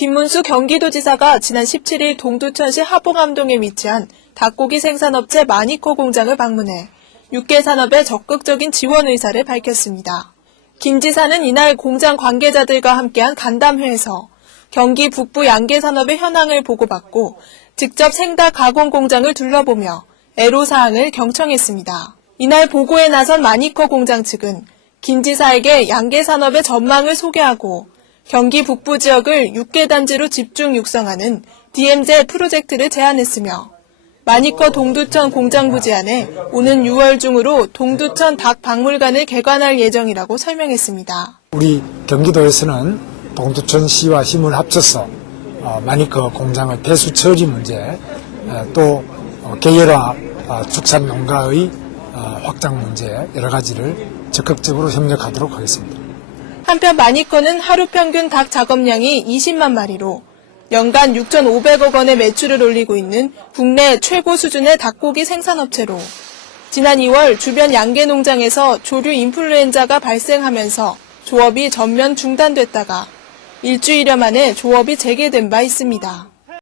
김문수 경기도지사가 지난 17일 동두천시 하봉암동에 위치한 닭고기 생산업체 마니코 공장을 방문해 육개 산업에 적극적인 지원 의사를 밝혔습니다. 김 지사는 이날 공장 관계자들과 함께한 간담회에서 경기 북부 양계 산업의 현황을 보고받고 직접 생닭 가공 공장을 둘러보며 애로사항을 경청했습니다. 이날 보고에 나선 마니커 공장 측은 김 지사에게 양계 산업의 전망을 소개하고 경기 북부 지역을 육계 단지로 집중 육성하는 DMZ 프로젝트를 제안했으며 마니커 동두천 공장 부지 안에 오는 6월 중으로 동두천 닭 박물관을 개관할 예정이라고 설명했습니다. 우리 경기도에서는 동두천 시와 힘을 합쳐서 어, 마니커 공장의 폐수 처리 문제, 어, 또 어, 계열화 어, 축산 농가의 어, 확장 문제 여러 가지를 적극적으로 협력하도록 하겠습니다. 한편 마니커는 하루 평균 닭 작업량이 20만 마리로 연간 6,500억 원의 매출을 올리고 있는 국내 최고 수준의 닭고기 생산업체로 지난 2월 주변 양계 농장에서 조류 인플루엔자가 발생하면서 조업이 전면 중단됐다가 일주일여 만에 조업이 재개된 바 있습니다.